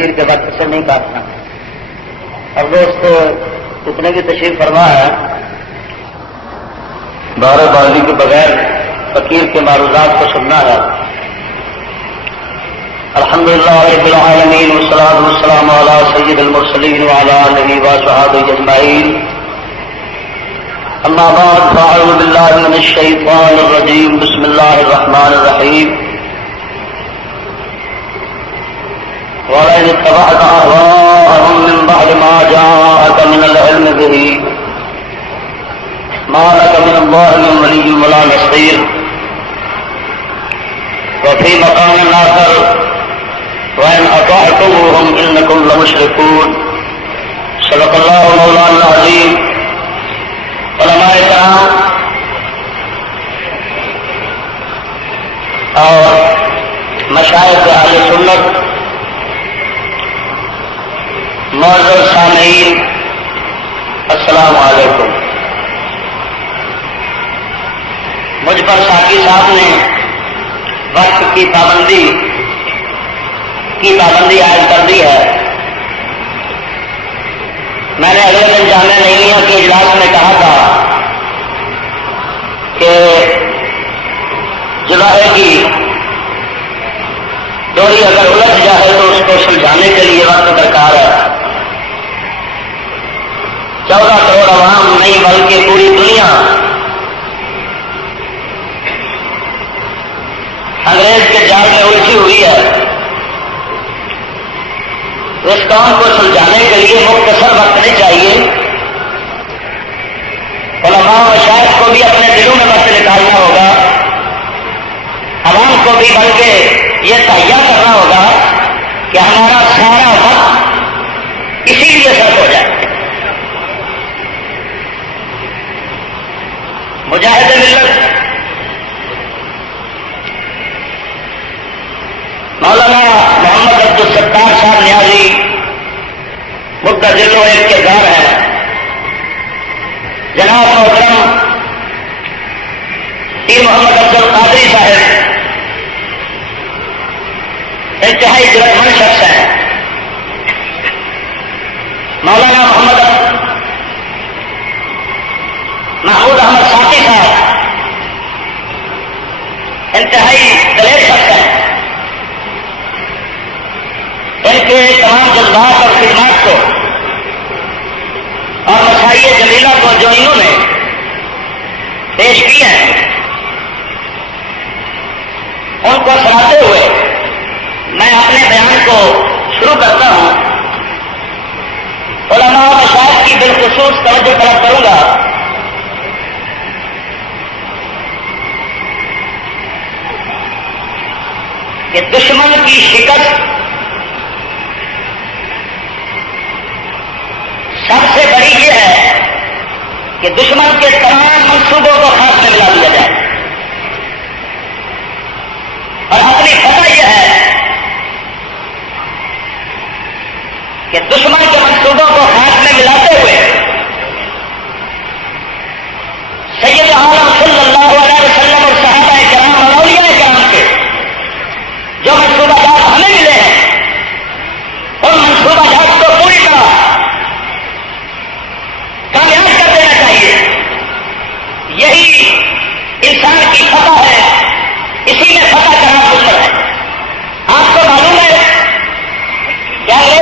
تقریر کے وقت سے نہیں کاٹنا. اب دوست کتنے کی تشریف فرما ہے دورہ بازی کے بغیر فقیر کے معروضات کو سننا ہے. الحمدللہ رب العالمین والصلاۃ والسلام علی سید المرسلین وعلی آلہ وصحبہ اجمعین. اما بعد فاعوذ باللہ من الشیطان الرجیم. بسم اللہ الرحمن الرحیم. وَلَئِنِ اتَّبَعْتَ أَهْوَاءَهُم مِّن بَعْدِ مَا جَاءَكَ مِنَ الْعِلْمِ بِهِ مَا لَكَ مِنَ اللَّهِ مِن وَلِيٍّ وَلَا نَصِيرٍ. وَفِي مَقَامٍ آخَرَ وَإِنْ أَطَعْتُمُوهُمْ إِنَّكُمْ لَمُشْرِكُونَ. صدق اللہ مولانا العظیم. علماء کرام اور مشائخ اہل سنت، معزز سامعین، السلام علیکم. مجھ پر ساقی صاحب نے وقت کی پابندی عائد کر دی ہے. میں نے اگلے دن جامعہ نعیمیہ کے اجلاس میں کہا تھا کہ جلائے کی ڈوری اگر الجھ جائے تو اس کو سلجھانے کے لیے وقت درکار ہے. 14 کروڑ عوام نہیں بلکہ پوری دنیا انگریز کے جال میں الجھی ہوئی ہے. اس کام کو سلجھانے کے لیے مختصر وقت نہیں چاہیے. علماء مشائخ کو بھی اپنے دلوں میں وقت نکالنا ہوگا، عوام کو بھی بلکہ یہ تہیا کرنا ہوگا کہ ہمارا سارا وقت اسی لیے صرف ہو جائے. مجاہد ملت مولانا محمد عبدالستار صاحب نیازی مدعا ذل و ایک کے گھر ہیں. جناب محترم پیر محمد افضل قادری صاحب انتہائی ضرورتمند شخص ہیں. مولانا محمد محمود احمد ساقی صاحب انتہائی دلیر شخص ہیں. ان کے تمام جذبات اور خدمات کو اور مسائل جمیلہ کو جو انہوں نے پیش کیے ہیں ان کو سناتے ہوئے میں اپنے بیان کو شروع کرتا ہوں. علماء مشائخ کی بالخصوص توجہ طلب کروں گا کہ دشمن کی شکست سب سے بڑی یہ ہے کہ دشمن کے تمام منصوبوں کو ہاتھ میں ملا دیا جائے اور اپنی فتح یہ ہے کہ دشمن کے منصوبوں کو ہاتھ میں ملاتے ہوئے سید عالم صلی اللہ علیہ وسلم اور صحابہ کرام اور اولیاء کرام کے جو منصوبہ جات ہمیں ملے ہیں ان منصوبہ جات کو پوری طرح کامیاب کر دینا چاہیے. یہی انسان کی فتح ہے، اسی میں فتح کرنا گزر ہے. آپ کو معلوم ہے کیا یہ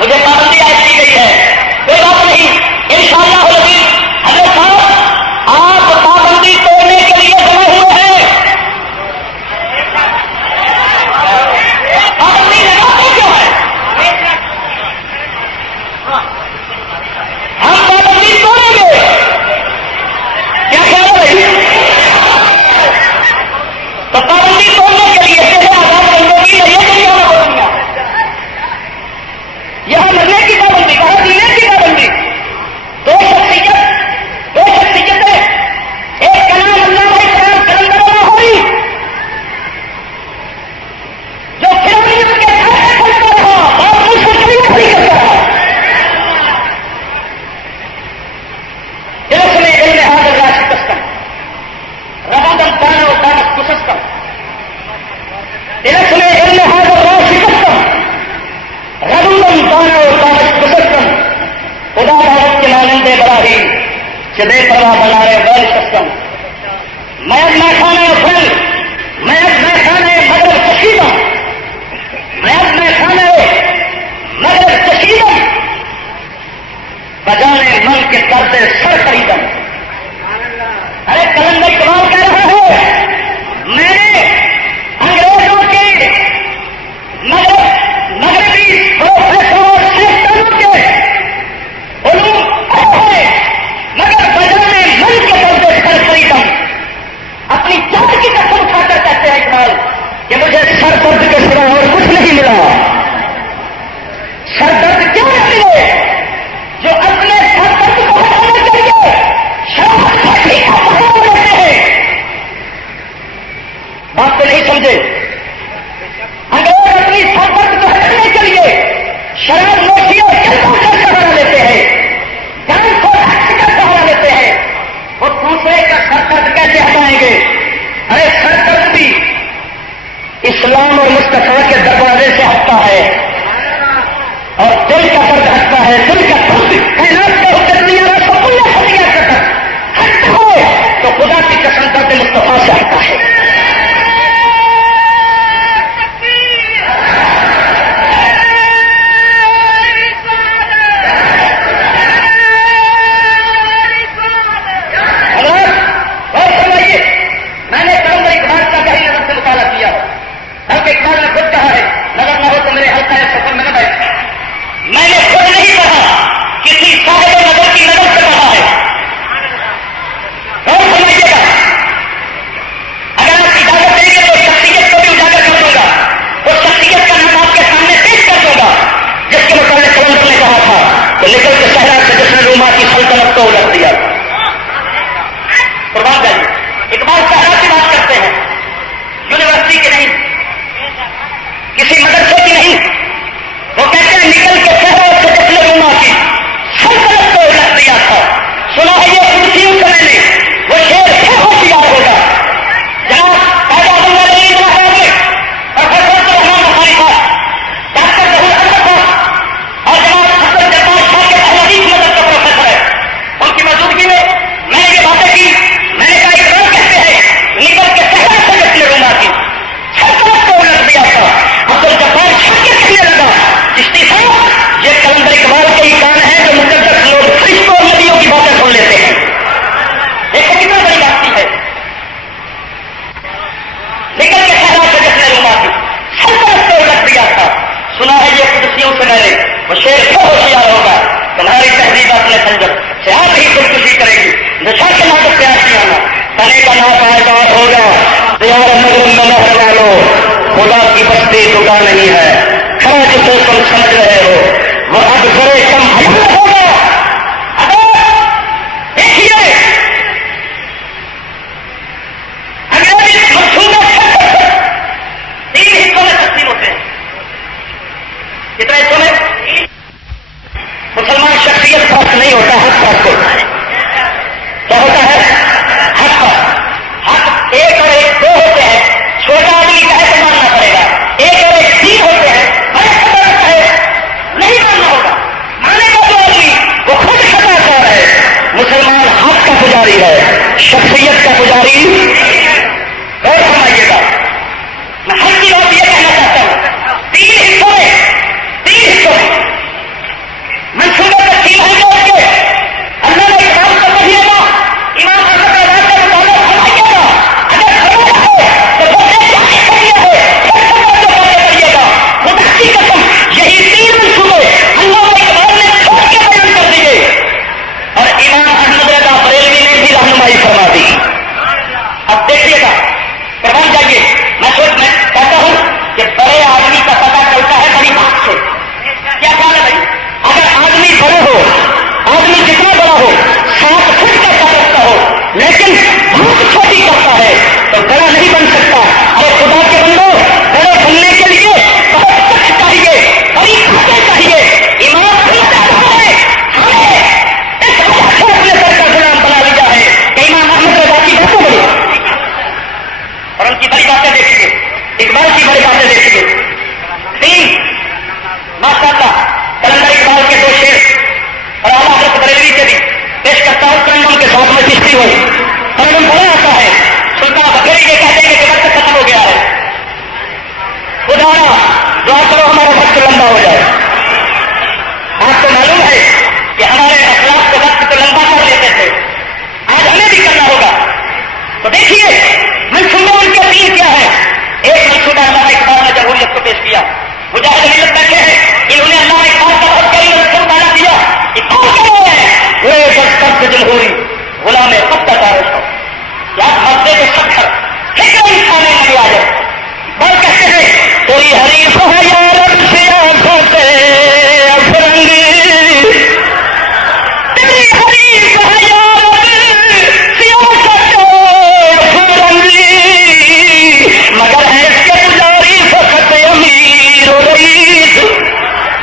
مجھے پابندی عائد کی گئی ہے، کوئی بات نہیں، انشاءاللہ العزیز حضرت صاحب آپ پابندی توڑنے کے لیے جمع ہوئے ہیں، پابندی لگاتے کیوں ہیں؟ ہم پابندی توڑیں گے، کیا خیال ہے بھائی؟ تو پابندی توڑنے کے لیے چہرے آزاد بندوں کی یہ نہیں ہونا، یہاں مرنے کی پابندی، کہاں جینے کی پابندی، دو شخصیتیں، ایک کا نام علامہ اقبال کلندر لاہوری جو فرعونیت کے گھر میں چلتا رہا اور اس کو کبھی کھڑی کرتا رہا، جس میں علم حاضر راشکستم رغدم دانا و دانت کسستم، جس میں علم حاضر راشکستم رغدم دانا و دانت کسستم، خدا بھارت کے مانند ابراہیم بے پرواہ بنا رہے غیر سستم، میں اپنا کھانا پھل، میں اپنا کھانا مغرب کشیدم، میں اپنا کھانا مغرب کشیدم، بجانے من کے درد سر خریدم۔ ارے کلندر اقبال کہہ رہا ہے میں نے انگریزوں کے مغربی پروفیسروں سیکٹروں کے علوم پڑھے مگر بجانے من کے درد سر خریدم۔ اپنی جان کی قسم کھا کر کہتے ہیں اقبال کہ مجھے سر درد کے سوا اور کچھ نہیں ملا۔ سر درد کیوں نہ ملے؟ جو اپنے سر درد کو ہٹانا چاہیے شراب ساتھی کا بہانا کرتے ہیں، بات کو نہیں سمجھے؟ انگریز اپنی سر درد کو ہٹانے کے لیے شراب نوشی اور جلدوں کا سہارا لیتے ہیں، جان کو رکھ کا سہارا لیتے ہیں، وہ دوسرے کا سر درد کیسے ہٹائیں گے؟ ارے سر درد بھی اسلام اور مصطفیٰ کے دروازے سے ہٹتا ہے، اور دل کا درد ہٹتا ہے، دل کا درد کائنات کا حکم دنیا میں سب کچھ ہٹیا کرتا ہٹتا ہے تو خدا کی قسم درد مصطفیٰ سے ہٹتا ہے۔ میں نے کلندر اقبال کا گہری نظر سے مطالعہ کیا، اقبال نے خود کہا ہے نظر نہ ہو تو میرے حلقہ سفر میں نہ بیٹھ، میں نے خود نہیں کہا، کسی صاحب نظر کی نظر سے کہا ہے۔ اور سمجھیے گا، اگر آپ اجازت دیں گے تو شخصیت کو بھی اجاگر کر دوں گا، اس شخصیت کا نام آپ کے سامنے پیش کر دوں گا جس کے متعلق کلندر نے کہا تھا کہ نکل کے صحرا سے جس نے روما کی سلطنت کو الٹ دیا۔ قربان جائیے، اقبال صحرا کی بات کرتے ہیں، یونیورسٹی کی نہیں، کسی مدرسے کی نہیں، وہ کہتے ہیں نکل کے صحرا سے جس نے روما کی سلطنت کو الٹ دیا تھا۔ سنا ہے یہ کرسیوں سے میں نے، وہ شعر پھر ہوشیار ہوگا۔ جناب پیدا ہونے والی پروفیسر عبدالرحمان بخاری صاحب، ڈاکٹر ظہور احمد صاحب اور جناب حضرت جبار شاہ کے احادیث مدد کا پروفیسر ہے، ان کی موجودگی میں میں نے یہ باتیں کی، میں نے کہا اقبال کہتے ہیں نکل کے صحرا سے جس نے روما کی سلطنت کو الٹ دیا تھا۔ عبدالجبار شاہ کے کہنے لگا چشتی صاحب یہ کلندر اقبال کے ہی کان ہے جو مقدس لوگ فرشتوں اور نبیوں کی باتیں سن لیتے ہیں۔ دیکھو کتنا بڑی بات کی ہے، نکل کے صحرا سے جس نے روما کی سلطنت کو الٹ دیا تھا۔ سنا ہے یہ قدسیوں سے میں نے، وہ شعر پھر ہوشیار ہوگا، تمہاری تہذیب اپنے سنجر سے آپ ہی خودکشی کرے گی، نشا کے نام پیار کیا نا تنے کا نام پائے ہوگا، دیار نگر میں نہ ڈالو، خدا کی بستی دکا نہیں ہے، کھڑا جسے تم سمجھ رہے ہو وہ اب بڑے کم حیات ہوگا۔ دیکھیے انگریزی منصوبے تین حصوں میں تقسیم ہوتے ہیں، کتنے حصوں میں؟ مسلمان شخصیت فرق نہیں ہوتا، حق فرق ہوتا ہے۔ کیا ہوتا ہے؟ حق حق ایک اور ایک دو ہوتے ہیں، چھوٹا آدمی کہے تو ماننا پڑے گا، ایک اور ایک تین ہوتے ہیں، بڑے خطرناک ہے نہیں لیکن بھوک چھوٹی کرتا ہے تو بڑا نہیں بن سکتا. ارے خدا کے بندو، بڑے بننے کے لیے بہت کچھ چاہیے، بڑی باتیں چاہیے. ایمان ہمیں اس وجہ سے اپنے سر کا غلام بنا لیا ہے کہ امام احمد رضا کی باتیں بڑی اور ان کی بڑی باتیں دیکھیے، اقبال کی بڑی باتیں دیکھیے. تین ماشاء اللہ کلندر اقبال کے 2 شعر اور اعلیٰ حضرت بریلوی کے بھی پیش کرتا ہوں. ترنم کے ساتھ میں چشتی ہوئی ترنم بڑا آتا ہے. سلطان بکری یہ کہتے ہیں کہ وقت ختم ہو گیا ہے، خدا دعا کرو ہمارا وقت لمبا ہو جائے. آپ کو معلوم ہے کہ ہمارے اخلاق کے وقت تو لمبا کر لیتے تھے، آج ہمیں بھی کرنا ہوگا. تو دیکھیے منصوبہ ان کے 3 کیا ہے. ایک منصوبہ علامہ اقبال نے جمہوریت کو پیش کیا. مجاہد ملت بیٹھے ہیں، انہوں نے علامہ اقبال کا بہت قریب منصوبہ بنا دیا کہ کون کر رہے ہیں وہ سب جمہوری غلام خود کا تعارف ہو یا مسجد کے سفر فکر انسان نہیں آ جائے. بات کہتے ہیں کوئی حریف ہے یا رب سے آنکھوں سے افرنگی، تیری حریف ہے یا رب سیاست افرنگی، مگر ہے اس کے پجاری فقط امیر و رئیس،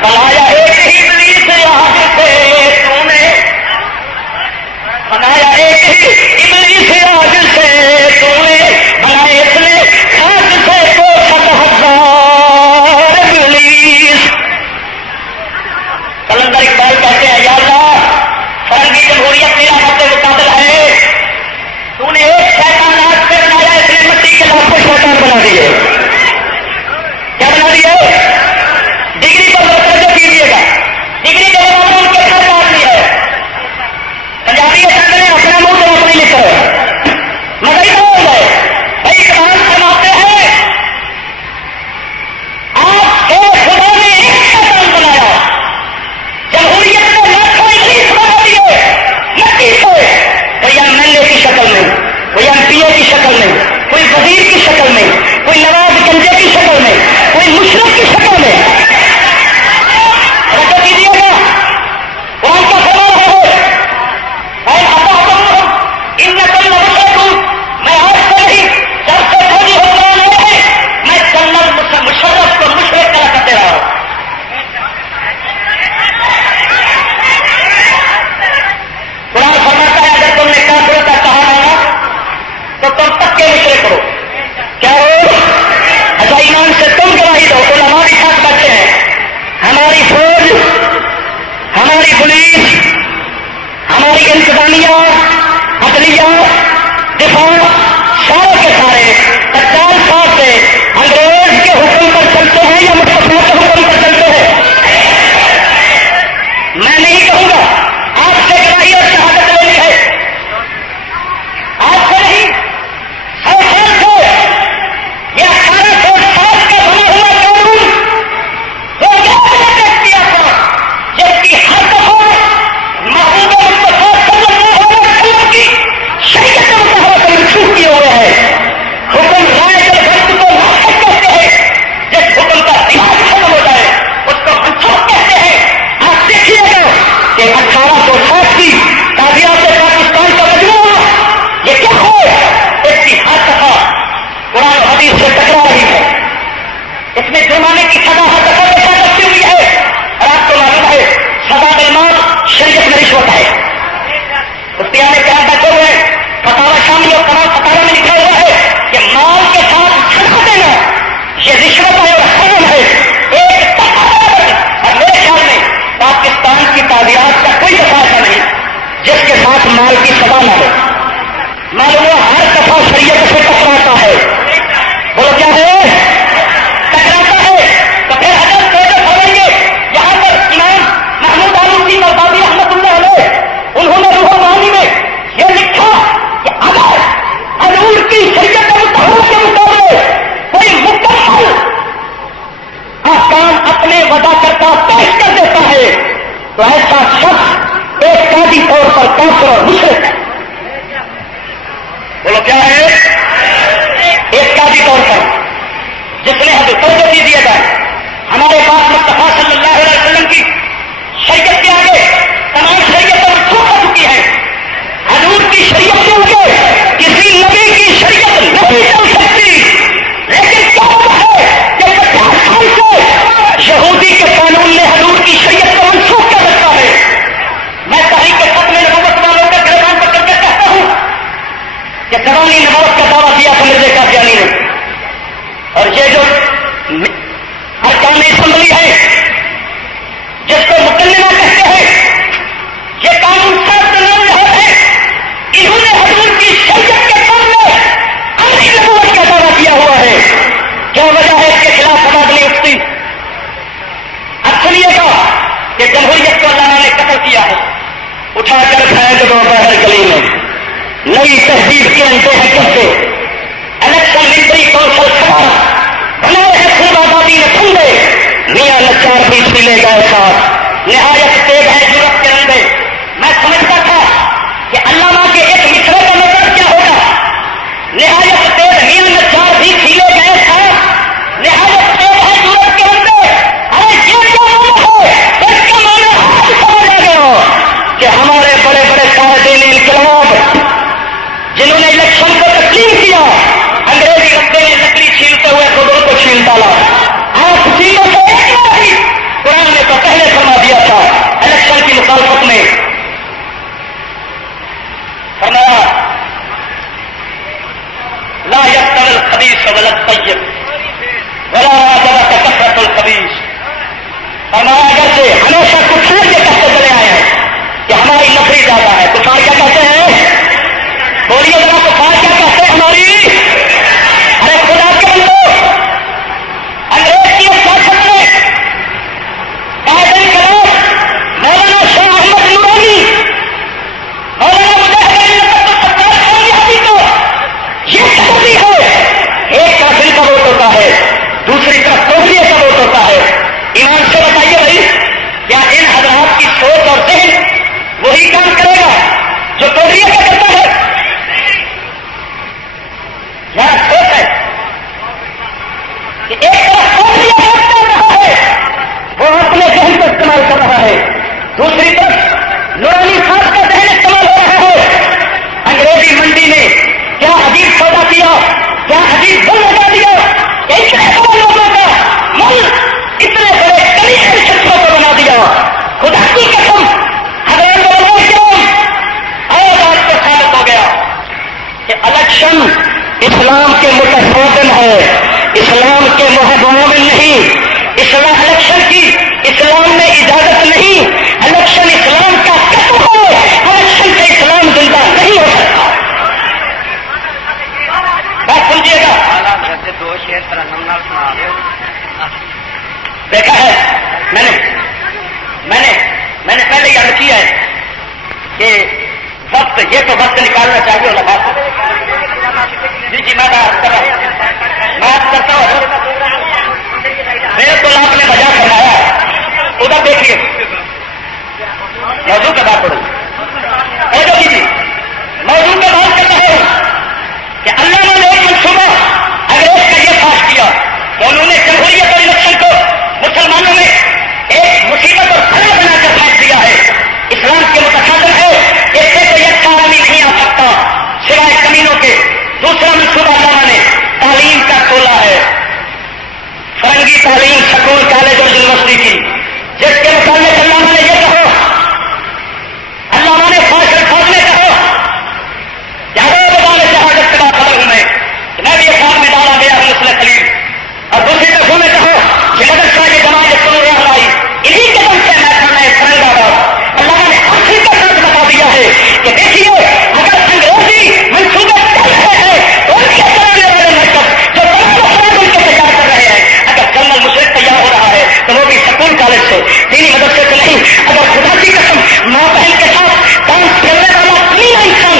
بنایا ایک ہی ابلیس آگ سے تو نے، بنایا ایک ہی ابلیس آگ سے تو نے، بنائے اس نے خاک سے 200,000 ابلیس. کلندر اقبال کہتے ہیں یا اللہ فرنگی جمہوریت میرا مد مقابل ہے، تو نے ایک شیطان آج سے بنایا، اس نے مٹی کے لاکھوں شیطان بنا دیے. کیا بنا دیے؟ ڈگری پر توجہ کیجیے گا. ڈگری کے بعد ان کے گھر آدمی ہے. پنجابی چند نے اپنا منہ تو اپنی لکھ رہے مگر ہی ہو گئے. بھائی کسان فرماتے ہیں آپ کے خدا نے ایک شیطان بنایا، جمہوریت میں لاکھوں ابلیس بنا دیے مٹی سے. کوئی ایم ایل اے کی شکل میں، کوئی ایم پی اے کی شکل میں، کوئی وزیر کی شکل میں، کوئی نواب گنجے کی شکل میں، کوئی مشرف کی شکل میں. توجہ کیجیے گا کون کا فرمان ہے. میں آج سے نہیں جب سے فوجی حکمران ہے میں جنرل مشرف کو مشرف کرا کرتے رہا ہوں. قرآن فرماتا ہے اگر تم نے کافروں کا کہا مانا تو تم تک کے مشرف کرو. کیا ہو؟ اچھا ایمان سے تم گواہی دو. علماء بھی ساتھ بیٹھے ہیں. ہماری فوج، ہماری پولیس، ہماری انتظامیہ، عدلیہ، دفاع، سارے کے سارے 50 سال سے انگریز کے حکم پر چلتے ہیں یا مصطفیٰ کے حکم پر چلتے ہیں؟ میں نہیں کہوں گا آپ سے گواہی اور شہادت لینی ہے. آپ سے نہیں 100 سال سے یا 1800 سال کا بنا ہوا قانون وہ پیش کیا تھا جس کی ہر دفعہ محبوب مصطفیٰ صلی اللہ علیہ وسلم کی شریعت مطالعہ سے منسوخ کیے ہوئے ہیں. حکم رائے کے وقت کو نافذ کہتے ہیں، جس حکم کا دیہات ختم ہو جائے اس کو منسوخ کہتے ہیں. آپ دیکھیے گا کہ 1860 کی تابعات پاکستان کا مجموعہ یہ کیا ہے، اس کی ہر دفعہ قرآن و حدیث سے ٹکرا رہی ہے. اس میں جرمانے کی سزا ہر دفعہ کے ساتھ رکھی ہوئی ہے. اور آپ کو معلوم ہے سزا بالمال شریعت میں رشوت ہے. مفتیان نے کہا بیٹھے ہوئے فتاوی شامی اور قرآن فتاوی میں لکھا ہوا ہے کہ مال کے ساتھ سزا دینا یہ رشوت ہے اور حرام ہے. ایک اور میرے خیال میں پاکستان کی تعبیرات کا کوئی دفعہ ایسا نہیں جس کے ساتھ مال کی سزا نہ ہو. معلوم ہوا ہر دفعہ شریعت سے ٹکراتا ہے. بولو کیا ہے؟ ٹکراتا ہے. تو پھر حضرت توجہ فرمائیے یہاں پر امام محمود آلوسی اور بابی رحمت اللہ علیہ انہوں نے روح المعانی میں یہ لکھا کہ اگر حضور کی شریعت مطہرہ کے مطابق کوئی مکمل احکام اپنے وضع کرتا پیش کر دیتا ہے تو ایسا شخص ایک قاضی طور پر کافر اور مشرک ہے. بولو کیا ہے؟ ایک قاضی طور پر جس نے حضرت توجہ دیجیے گا ہمارے پاس مصطفیٰ صلی اللہ علیہ وسلم کی شریعت کے آگے تمام شریعتیں منسوخ ہو چکی ہیں. حضور کی شریعت کے آگے اٹھا کر پھینک دو باہر گلی میں، نئی تہذیب کے انڈے ہیں کبے، الیکشن منتری کونسل سوار بنا رہے خوب آبادی میں پھندے، میاں نچار بھی چھیلے گئے ساتھ، نہایت تیز ہے جرت کے اندے۔ میں سمجھتا تھا کہ علامہ کے ایک مصرے کا مطلب کیا ہوگا، نہایت تیز میاں نچار بھی چھیلے گئے ساتھ، نہایت تیز ہے جرت کے اندے۔ ارے یہ کیا معنی ہے؟ اس کا معنی آج سمجھ آ گیا کہ ہمارے بڑے بڑے قائدین انقلاب جنہوں نے الیکشن کو تسلیم کیا، انگریزی رقبے میں لکڑی چھیلتے ہوئے خودوں کو چھیل ڈالا۔ آپ چیزوں سے ایک نہیں، قرآن نے تو پہلے فرما دیا تھا الیکشن کی مخالفت میں، فرمایا لا يقتل الخبيث ولا الطيب ولا عجبك كثرة الخبيث۔ فرمایا اگر سے ہمیشہ کفار یہ کہتے چلے آئے ہیں کہ ہماری نفری زیادہ ہے۔ کفار کیا کہتے ہیں؟ بولیے ذرا، کفار کیا کہتے ہیں ہماری؟ ارے خدا کے بندو، انگریز کی سیاست میں قائد انقلاب مولانا شاہ احمد نورانی، مولانا مجاہد کو یہ سمجھی ہے، ایک کافر کا ووٹ ہوتا ہے، دوسری طرف کوفریے کا ووٹ ہوتا ہے۔ ایمان سے بتائیے بھائی، کیا ان حضرات کی سوچ اور ذہن وہی کام کرے گا جو کوفریے کا کرتا ہے؟ کیا سوچ ہے کہ ایک طرف کوفریے ووٹ کر رہا ہے، وہ اپنے ذہن کو استعمال کر رہا ہے، دوسری طرف نورانی صاحب کا ذہن استعمال ہو رہا ہے۔ انگریزی منڈی نے کیا عجیب سودا کیا، کیا عجیب بل لگا دیا، اتنے بڑے لوگوں کا مل اتنے بڑے کلیئر شخصوں کو بنا دیا۔ خدا کی قسم حضرت اور آج تو ثابت ہو گیا کہ الیکشن اسلام کے متفادن ہے، اسلام کے محبوب نہیں۔ اسلام الیکشن کی اسلام میں اجازت نہیں، الیکشن اسلام کا قسم ہے، الیکشن سے اسلام زندہ نہیں ہو سکتا۔ بات سمجھیے گا، دیکھا ہے میں نے پہلے یاد کیا ہے کہ وقت یہ تو وقت نکالنا چاہیے علماء کو۔ جی میں بات کرتا ہوں، میرے تو آپ نے مزاق بنایا، ادھر دیکھیے موضوع کا بات کروں، جی موضوع کا بات کر رہے ہوں کہ اللہ نے ایک منصوبہ انگریز کا یہ پاس کیا کہ انہوں نے جمہوریت اور الیکشن کو مسلمانوں میں ایک مصیبت اور خلا بنا کر پھینک دیا ہے۔ اسلام کے متخاطب ہے، اس سے کوئی اچھا آدمی نہیں آ سکتا سوائے کمینوں کے۔ دوسرا منصوبہ اللہ نے تعلیم کا کھولا ہے، فرنگی تعلیم، سکول، کالج اور یونیورسٹی کی، جس کے متعلق اللہ نے یہ کہا، اللہ نے فوج نے کہا شہادت کے بعد خبر ہوں میں بھی ایک سال میں ڈالا گیا ہوں مسئلہ خلیل، اور دوسری طرف میں کہا کہ مدرسہ کی جماعت سن رہا آئی انہیں کے دم سے محکمہ ہے فرنگ آباد۔ اللہ نے آخری کا ساتھ بتا دیا ہے کہ دیکھیے اگر انگریزی منصوبے چل رہے ہیں تو ان کے چلانے والے مرکز جو افراد ان کے تیار کر رہے ہیں، اگر جنرل مشرق تیار ہو رہا ہے تو وہ بھی سکول کالج سے، دینی مدرسے سے نہیں۔ اگر خدا کی قسم ماں بہن کے ساتھ ڈانس کھیلنے والا کلینا انسان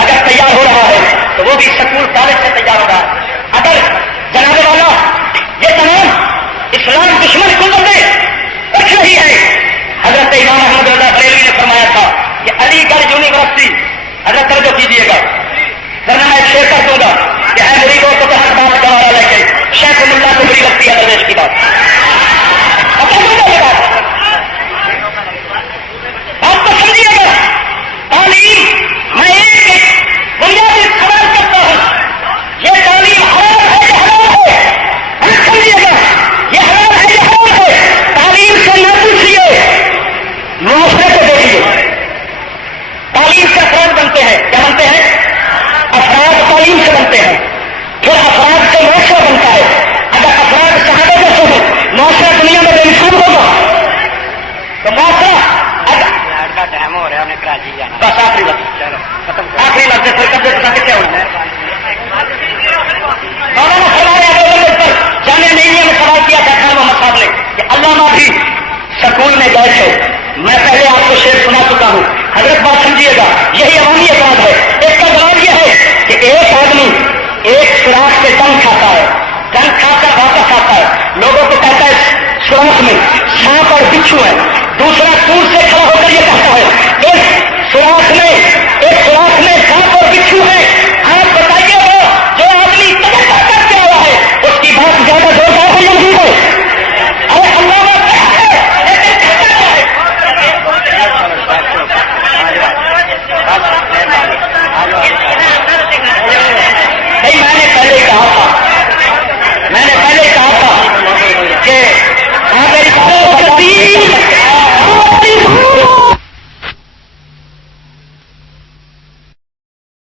اگر تیار ہو رہا ہے تو وہ بھی سکول کالج سے تیار ہو رہا ہے۔ اگر جناب والا یہ تمام اسلام دشمن قوتیں کچھ نہیں ہے، حضرت امام احمد رضا بریلوی نے فرمایا تھا کہ علی گڑھ یونیورسٹی، حضرت توجہ کیجیے گا، ورنہ میں شیئر کر دوں گا کہ ہے میری کو تو ہر بات گوارا لے کے شیخ اللہ کو بری لگتی ہے پردیش کی بات تو سمجھیے گا۔ تعلیم میں ایک بنیادی سوال کرتا ہوں، یہ تعلیم حرام ہے یا حلال ہے؟ سمجھیے گا، یہ حرام ہے یا حرام ہے؟ تعلیم سے نہ پوچھیے، معاشرے کو دیکھیے۔ تعلیم سے افراد بنتے ہیں، کیا بنتے ہیں؟ افراد تعلیم سے بنتے ہیں، پھر افراد سے معاشرہ بنتا ہے۔ اگر افراد شہادت جیسے ہو، معاشرہ دنیا میں بے انصاف ہوگا تو معاشرہ ٹائم ہو رہا ہے، بس آخری وقت آخری لفظ پھر کبھی پتا کتنے ہونا ہے۔ مولانا فرمایا پر جامعہ ملیہ میں سوال کیا تھا خان محمد صاحب نے کہ علامہ بھی سکول میں گئے تھے، میں پہلے آپ کو شعر سنا چکا ہوں. حضرت بات سمجھیے گا، یہی عوامی اعتراض ہے. ایک کا جواب یہ ہے کہ ایک آدمی ایک سوراخ سے ڈنگ کھاتا ہے، ڈنگ کھا کر واپس آتا ہے، لوگوں کو کہتا ہے سوراخ میں سانپ اور بچھو ہے. دوسرا دور سے